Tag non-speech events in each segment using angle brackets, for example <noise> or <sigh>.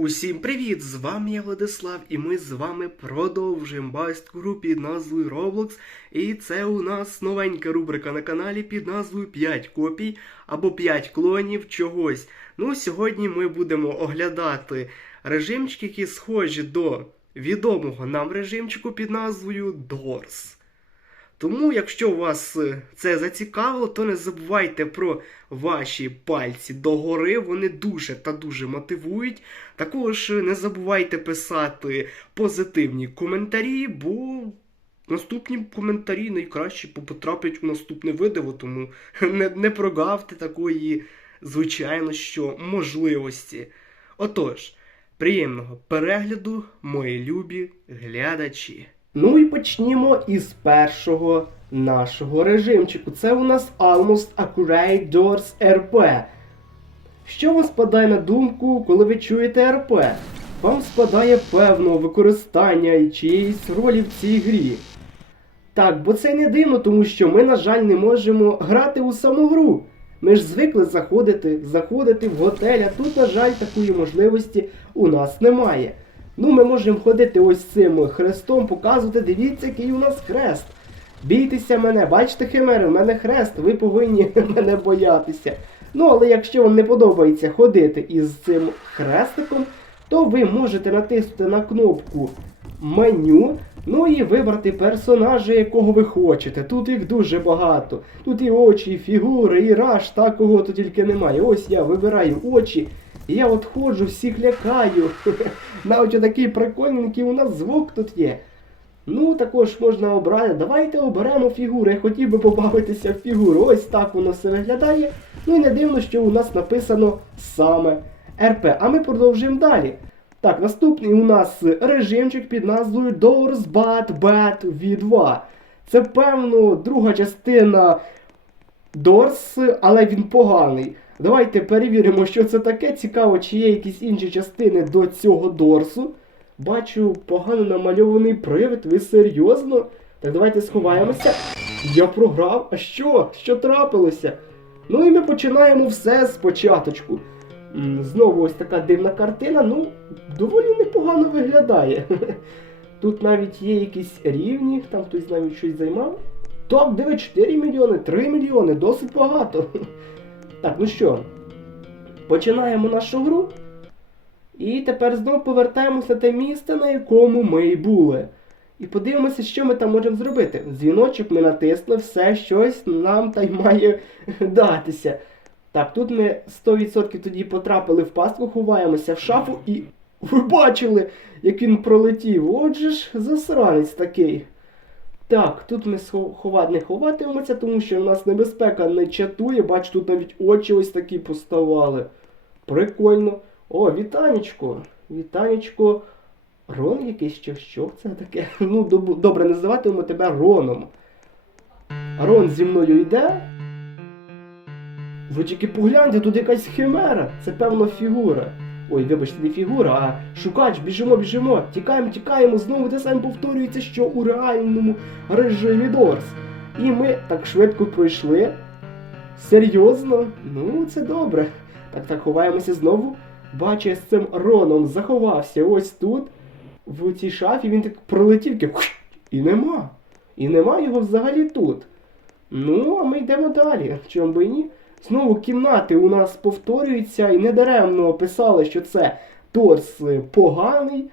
Усім привіт! З вами я Владислав, і ми з вами продовжуємо байстку під назвою Roblox. І це у нас новенька рубрика на каналі під назвою 5 копій або 5 клонів чогось. Ну, сьогодні ми будемо оглядати режимчики, які схожі до відомого нам режимчику під назвою Doors. Тому, якщо вас е, це зацікавило, то не забувайте про ваші пальці догори. Вони дуже та дуже мотивують. Також е, не забувайте писати позитивні коментарі, бо наступні коментарі найкраще потраплять у наступне відео, тому <laughs> не, не прогавте такої, звичайно, що можливості. Отож, приємного перегляду, мої любі глядачі. Ну і почнімо із першого нашого режимчику. Це у нас Almost Accurate Doors RP. Що вам спадає на думку, коли ви чуєте РП? Вам спадає певного використання чиїсь ролі в цій грі. Так, бо це не дивно, тому що ми, на жаль, не можемо грати у саму гру. Ми ж звикли заходити, заходити в готель, а тут, на жаль, такої можливості у нас немає. Ну, ми можемо ходити ось цим хрестом, показувати, дивіться, який у нас хрест. Бійтеся мене, бачите, химери, в мене хрест, ви повинні <laughs> мене боятися. Ну, але якщо вам не подобається ходити із цим хрестиком, то ви можете натиснути на кнопку меню, ну і вибрати персонажа, якого ви хочете. Тут їх дуже багато. Тут і очі, і фігури, і раш, та кого тут тільки немає. Ось я вибираю очі. І я от ходжу, всіх лякаю. <laughs> Навіть отакий прикольненький у нас звук тут є. Ну, також можна обрати. Давайте оберемо фігури. Я хотів би побавитися в фігуру. Ось так воно все виглядає. Ну і не дивно, що у нас написано саме РП. А ми продовжуємо далі. Так, наступний у нас режимчик під назвою Doors Bad Bad V2. Це, певно, друга частина Doors, але він поганий. Давайте перевіримо, що це таке. Цікаво, чи є якісь інші частини до цього Дорсу. Бачу погано намальований привид, ви серйозно? Так давайте сховаємося. Я програв. А що? Що трапилося? Ну і ми починаємо все спочатку. М, Знову ось така дивна картина, ну, доволі непогано виглядає. <laughs> Тут навіть є якісь рівні, там хтось навіть щось займав. Так, диви, 4 мільйони, 3 мільйони, досить багато. <laughs> Так, ну що, починаємо нашу гру. І тепер знову повертаємося на те місце, на якому ми і були. І подивимося, що ми там можемо зробити. Дзвіночок ми натисли, все щось нам та й має <laughs> датися. Так, тут ми 100% тоді потрапили в пастку, ховаємося в шафу і <laughs> ви бачили, як він пролетів. Отже ж, засранець такий. Так, тут ми ховати не ховатимемося, тому що у нас небезпека не чатує. Бач, тут навіть очі ось такі поставали. Прикольно. О, вітанечко. Вітанечко. Рон якийсь чи що це таке? <laughs> Ну, добре, називатимемо тебе Роном. Рон зі мною йде. Ви тільки погляньте, тут якась химера. Це певно фігура. Ой, вибачте, не фігура, а шукач, біжимо, біжимо. Тікаємо, тікаємо, знову те саме повторюється, що у реальному режимі Дорс. І ми так швидко пройшли. Серйозно? Ну, це добре. Так, так, ховаємося знову. Бачу, я з цим Роном заховався ось тут, в цій шафі, він так пролетів, і нема. І нема його взагалі тут. Ну, а ми йдемо далі. Чому би і ні? Знову кімнати у нас повторюються, і недаремно писали, що це торс е, поганий.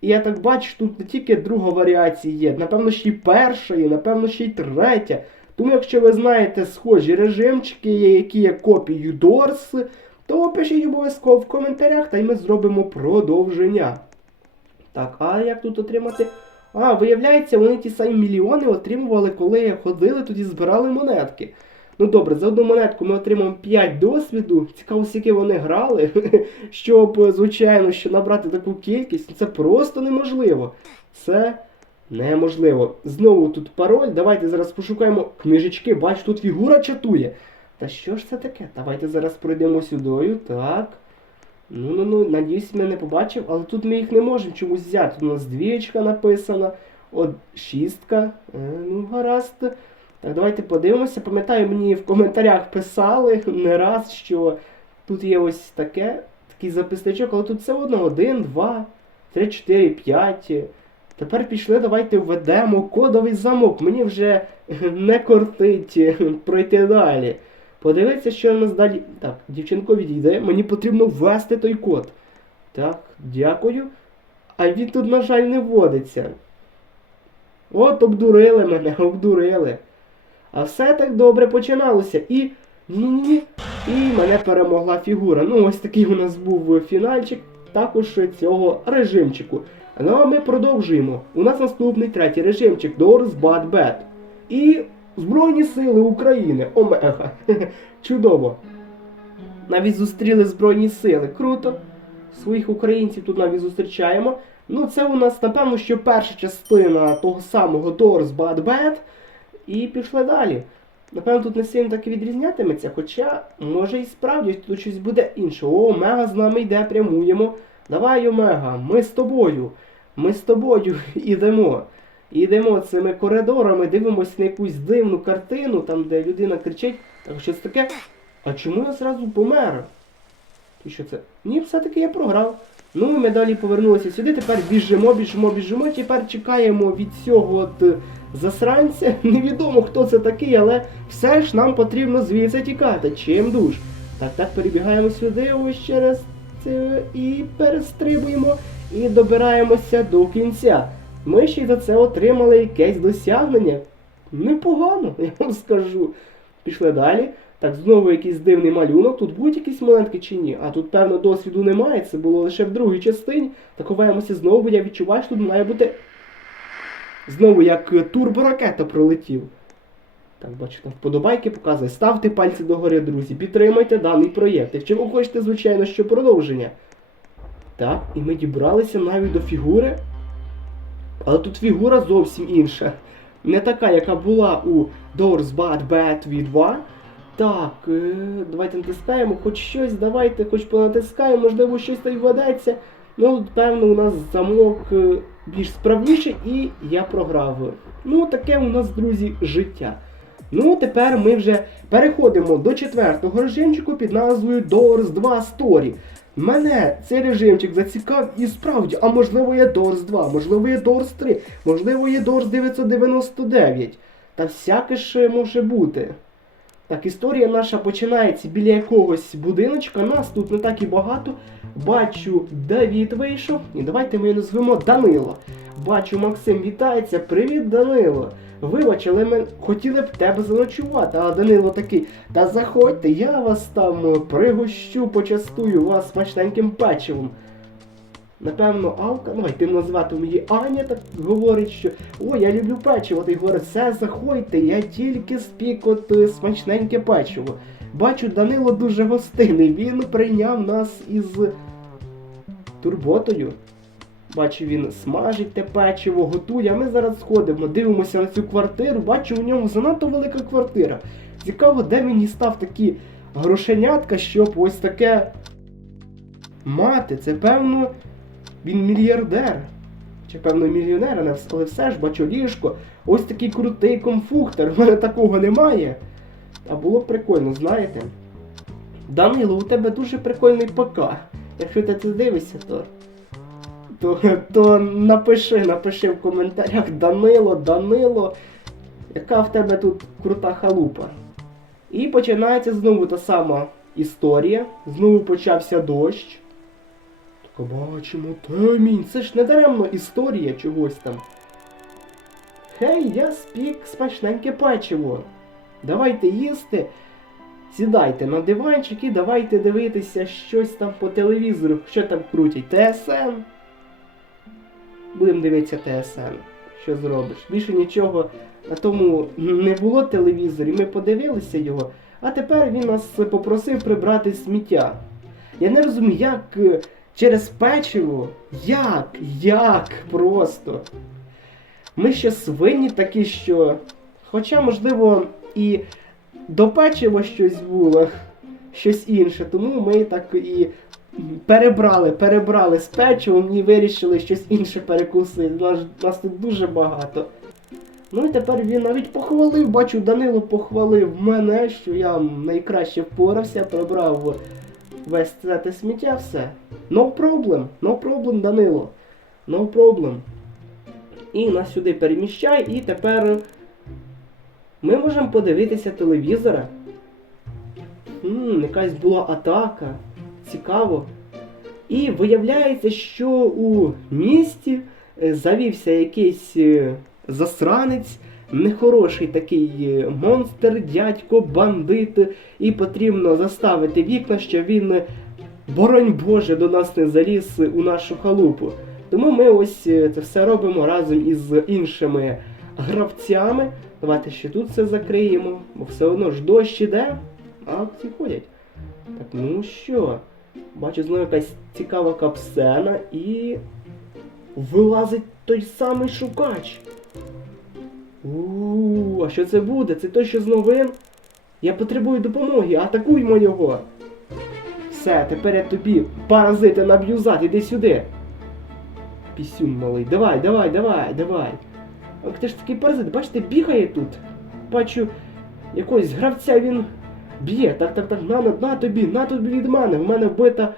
І я так бачу, тут не тільки друга варіація є, напевно, ще й перша, і напевно, ще й третя. Тому, якщо ви знаєте схожі режимчики, які є копією Дорс, то пишіть обов'язково в коментарях, та й ми зробимо продовження. Так, а як тут отримати? А, виявляється, вони ті самі мільйони отримували, коли ходили, тоді збирали монетки. Ну добре, за одну монетку ми отримаємо 5 досвіду. Цікаво, скільки вони грали, <laughs> щоб, звичайно, що набрати таку кількість. Це просто неможливо. Це неможливо. Знову тут пароль. Давайте зараз пошукаємо книжечки. Бач, тут фігура чатує. Та що ж це таке? Давайте зараз пройдемо сюдою. Так. Ну ну ну, надіюсь, мене не побачив, але тут ми їх не можемо чомусь взяти. Тут у нас двічка написана, от шістка. Е, ну, гаразд. Так, давайте подивимося. Пам'ятаю, мені в коментарях писали не раз, що тут є ось таке, такий записничок, але тут все одно 1, 2, 3, 4, 5. Тепер пішли, давайте введемо кодовий замок. Мені вже не кортить пройти далі. Подивіться, що у нас далі. Так, дівчинко відійде, мені потрібно ввести той код. Так, дякую. А він тут, на жаль, не вводиться. От обдурили мене, <laughs> обдурили. А все так добре починалося. І. Ні-ні-ні. І мене перемогла фігура. Ну, ось такий у нас був фінальчик також цього режимчику. Ну а ми продовжуємо. У нас наступний третій режимчик Doors Bad Bad. І Збройні Сили України. Омега. <laughs> Чудово. Навіть зустріли Збройні Сили. Круто. Своїх українців тут навіть зустрічаємо. Ну, це у нас, напевно, що перша частина того самого Doors Bad Bad. І пішли далі. Напевно, тут не сильно так і відрізнятиметься, хоча, може і справді тут щось буде інше. О, Омега з нами йде, прямуємо. Давай, Омега, ми з тобою. Ми з тобою <laughs> йдемо. Йдемо цими коридорами, дивимося на якусь дивну картину, там, де людина кричить. Так що це таке? А чому я зразу помер? І що це? Ні, все-таки я програв. Ну, ми далі повернулися сюди, тепер біжимо, біжимо, біжимо. Тепер чекаємо від цього от засранця. <laughs> Невідомо хто це такий, але все ж нам потрібно звідси тікати. Чим душ. Так, так, перебігаємо сюди, ось через це і перестрибуємо і добираємося до кінця. Ми ще й за це отримали якесь досягнення. Непогано, <laughs> я вам скажу. Пішли далі. Так, знову якийсь дивний малюнок. Тут будуть якісь маленькі чи ні? А тут, певно, досвіду немає. Це було лише в другій частині. Так ховаємося знову, бо я відчуваю, що тут має бути. Знову як е, турборакета пролетів. Так, бачите, вподобайки показує. Ставте пальці догори, друзі. Підтримайте даний проєкт. Якщо ви хочете, звичайно, що продовження. Так, і ми дібралися навіть до фігури. Але тут фігура зовсім інша. Не така, яка була у Doors Bad Bad V2. Так, е, давайте натискаємо, хоч щось, давайте, хоч понатискаємо, можливо, щось та й введеться. Ну, певно, у нас замок е, більш справніший і я програв. Ну, таке у нас, друзі, життя. Ну, тепер ми вже переходимо до четвертого режимчику під назвою Doors 2 Story. Мене цей режимчик зацікав і справді, а можливо є Doors 2, можливо є Doors 3, можливо є Doors 999. Та всяке ж може бути. Так, історія наша починається біля якогось будиночка. Нас тут не так і багато. Бачу, Давід вийшов. І давайте ми його назвемо Данило. Бачу, Максим вітається. Привіт, Данило. Вибач, але ми хотіли б тебе заночувати. А Данило такий, та заходьте, я вас там пригощу, почастую вас смачненьким печивом. Напевно, Алка, ну тим назвати її Аня так говорить, що о, я люблю печиво. Ти говорить, все, заходьте, я тільки спік е, смачненьке печиво. Бачу, Данило дуже гостинний, він прийняв нас із турботою. Бачу, він смажить те печиво, готує, а ми зараз сходимо, дивимося на цю квартиру. Бачу, у нього занадто велика квартира. Цікаво, де він дістав такі грошенятка, щоб ось таке мати. Це певно. Він мільярдер. Чи певно мільйонер, але все ж бачу ліжко. Ось такий крутий комфуктор. В мене такого немає. А було б прикольно, знаєте. Данило, у тебе дуже прикольний ПК. Якщо ти це дивишся, то. То, то напиши, напиши в коментарях Данило, Данило, яка в тебе тут крута халупа. І починається знову та сама історія. Знову почався дощ. Бачимо темінь. Це ж не даремно історія чогось там. Хей, я спік смачненьке печиво. Давайте їсти. Сідайте на диванчик і давайте дивитися щось там по телевізору. Що там крутять? ТСН. Будемо дивитися ТСН. Що зробиш? Більше нічого на тому не було телевізорі. Ми подивилися його. А тепер він нас попросив прибрати сміття. Я не розумію, як е, через печиво? Як? Як просто? Ми ще свині такі, що. Хоча, можливо, і до печива щось було, щось інше, тому ми так і перебрали, перебрали з печивом і вирішили щось інше перекусити. Нас, нас тут дуже багато. Ну і тепер він навіть похвалив, бачу, Данило похвалив мене, що я найкраще впорався, прибрав весь це сміття все. No problem, no problem, Данило. No problem. І нас сюди переміщай, і тепер ми можемо подивитися телевізора. Хм, якась була атака. Цікаво. І виявляється, що у місті е, завівся якийсь е, засранець, нехороший такий е, монстр, дядько, бандит, і потрібно заставити вікна, щоб він, е, боронь Боже, до нас не заліз у нашу халупу. Тому ми ось е, це все робимо разом із іншими гравцями. Давайте ще тут все закриємо, бо все одно ж дощ іде, а ці ходять. Так, ну що? Бачу, знову якась цікава капсена і. Вилазить той самий шукач. У, а що це буде? Це той, що з новин? Я потребую допомоги, атакуймо його. Все, тепер я тобі паразити наб'ю зад, іди сюди. Пісюн малий, давай, давай, давай, давай. Ох, ти ж такий паразит, бачите, бігає тут. Бачу, якогось гравця він б'є. Так, так, так, на, на, на тобі, на тобі від мене. В мене бита.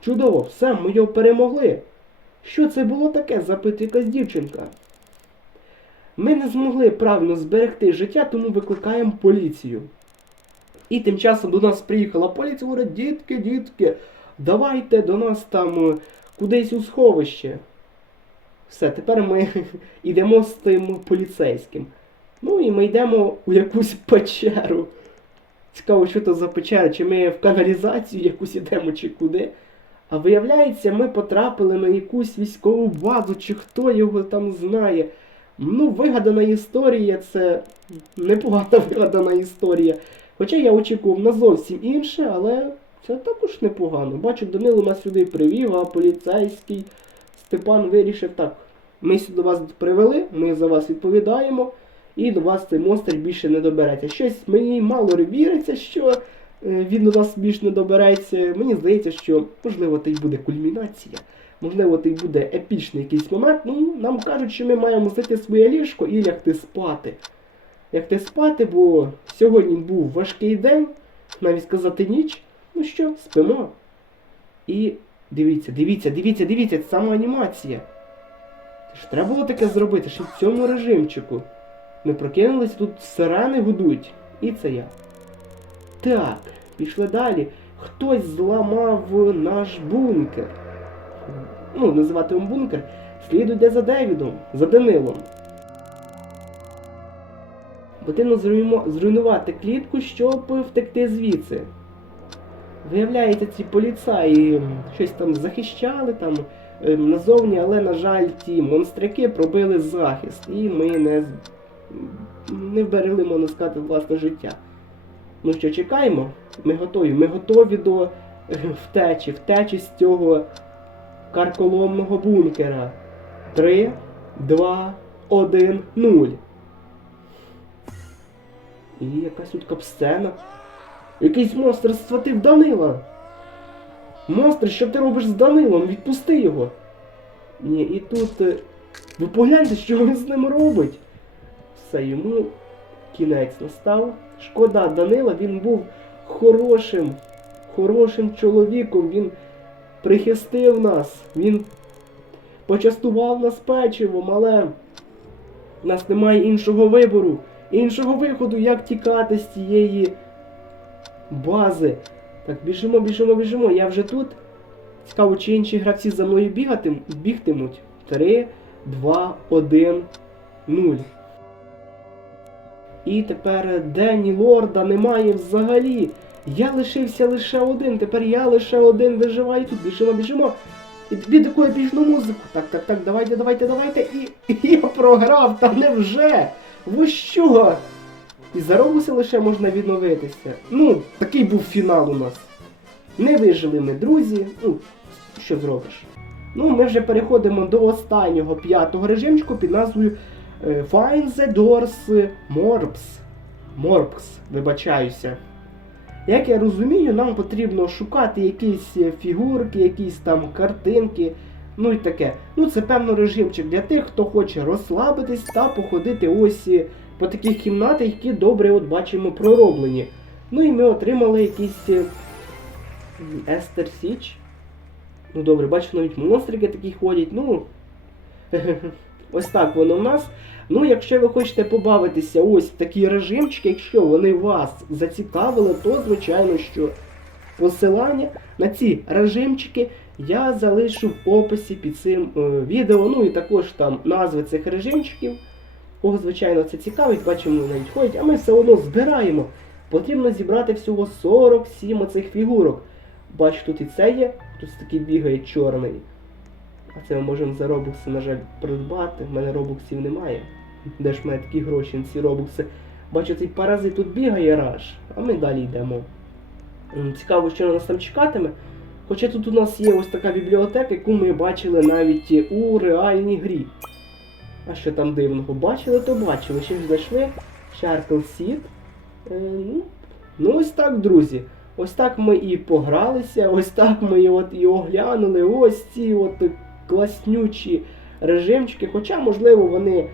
Чудово, все, ми його перемогли. Що це було таке? запитує якась дівчинка. Ми не змогли правильно зберегти життя, тому викликаємо поліцію. І тим часом до нас приїхала поліція, говорить, дітки, дітки, давайте до нас там е, кудись у сховище. Все, тепер ми <laughs> йдемо з тим поліцейським. Ну і ми йдемо у якусь печеру. Цікаво, що це за печера, чи ми в каналізацію якусь ідемо, чи куди. А виявляється, ми потрапили на якусь військову базу, чи хто його там знає. Ну, вигадана історія це непогана вигадана історія. Хоча я очікував на зовсім інше, але це також непогано. Бачу, Данило нас сюди привів, а поліцейський Степан вирішив так. Ми сюди вас привели, ми за вас відповідаємо, і до вас цей монстр більше не добереться. Щось мені мало віриться, що е, він до нас більше не добереться. Мені здається, що можливо це й буде кульмінація. Можливо, це й буде епічний якийсь момент. Ну, нам кажуть, що ми маємо зайти своє ліжко і лягти спати. Лягти спати, бо сьогодні був важкий день, навіть сказати ніч. Ну що, спимо. І дивіться, дивіться, дивіться, дивіться, це сама анімація. Це ж треба було таке зробити, ще в цьому режимчику. Ми прокинулися, тут сирени гудуть. І це я. Так, пішли далі. Хтось зламав наш бункер. Ну, називати його бункер. Слідуйте за Девідом, за Данилом. Потрібно зруйнувати клітку, щоб втекти звідси. Виявляється, ці поліцаї щось там захищали там е, назовні, але, на жаль, ті монстряки пробили захист, і ми не, не вберегли, можна сказати, власне життя. Ну що, чекаємо? Ми готові. Ми готові до е, втечі, втечі з цього карколомного бункера. Три, два, один, нуль. І якась тут капсцена. Якийсь монстр схватив Данила. Монстр, що ти робиш з Данилом? Відпусти його. Ні, і тут. е, Ви погляньте, що він з ним робить. Все, йому кінець настав. Шкода Данила, він був хорошим, хорошим чоловіком. Він прихистив нас. Він почастував нас печивом, але в нас немає іншого вибору, іншого виходу, як тікати з цієї бази. Так, біжимо, біжимо, біжимо. Я вже тут. Цікаво, чи інші гравці за мною бігатим, бігтимуть. 3, 2, 1, 0. І тепер Денні Лорда немає взагалі. Я лишився лише один. Тепер я лише один виживаю тут. Біжимо, біжимо. І тобі таку епічну музику. Так, так, так, давайте, давайте, давайте. І, і я програв, та невже? Ви що? І за Робуси лише можна відновитися. Ну, такий був фінал у нас. Не вижили ми, друзі. Ну, що зробиш? Ну, ми вже переходимо до останнього п'ятого режимчику під назвою е, Find the Doors Morps. Morps, вибачаюся. Як я розумію, нам потрібно шукати якісь е, фігурки, якісь там картинки, ну і таке. Ну, це певно режимчик для тих, хто хоче розслабитись та походити ось е, по таких кімнатах, які добре от бачимо пророблені. Ну і ми отримали якісь Естер Січ. Ну добре, бачу, навіть монстрики такі ходять. Ну. <laughs> Ось так воно в нас. Ну, якщо ви хочете побавитися ось такі режимчики, якщо вони вас зацікавили, то звичайно, що посилання на ці режимчики я залишу в описі під цим е, відео. Ну і також там назви цих режимчиків. Кого, звичайно, це цікавить, бачимо, навіть ходять, а ми все одно збираємо. Потрібно зібрати всього 47 оцих фігурок. Бачу, тут і це є, тут такий бігає чорний. А це ми можемо за робокси, на жаль, придбати. У мене робоксів немає. Де ж в такі гроші на ці робокси? Бачу, цей паразит тут бігає раш, а ми далі йдемо. Цікаво, що на нас там чекатиме. Хоча тут у нас є ось така бібліотека, яку ми бачили навіть у реальній грі. А що там дивного? Бачили, то бачили. Ж знайшли? Sharkle Seed. Е, ну, ну ось так, друзі. Ось так ми і погралися, ось так ми і от і оглянули ось ці от класнючі режимчики. Хоча, можливо, вони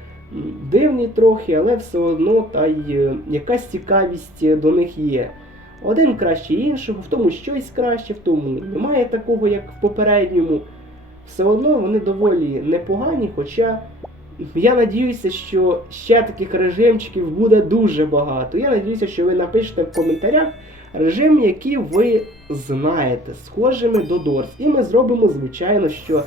дивні трохи, але все одно та й е, якась цікавість е, до них є. Один краще іншого, в тому щось краще, в тому немає такого, як в попередньому. Все одно вони доволі непогані, хоча я надіюся, що ще таких режимчиків буде дуже багато. Я надіюся, що ви напишете в коментарях режим, які ви знаєте, схожими до Дорс. І ми зробимо, звичайно, що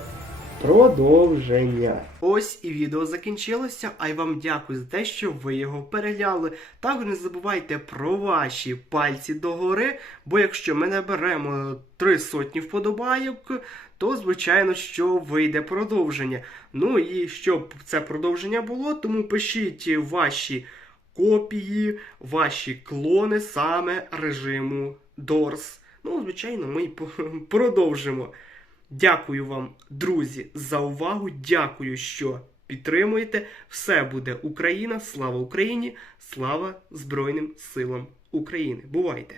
продовження. Ось і відео закінчилося, а й вам дякую за те, що ви його переглянули. Також не забувайте про ваші пальці догори, бо якщо ми наберемо три сотні вподобайок, то звичайно, що вийде продовження. Ну і щоб це продовження було, тому пишіть ваші копії, ваші клони саме режиму Дорс. Ну, звичайно, ми й <laughs> продовжимо. Дякую вам, друзі, за увагу. Дякую, що підтримуєте. Все буде Україна. Слава Україні! Слава Збройним силам України. Бувайте!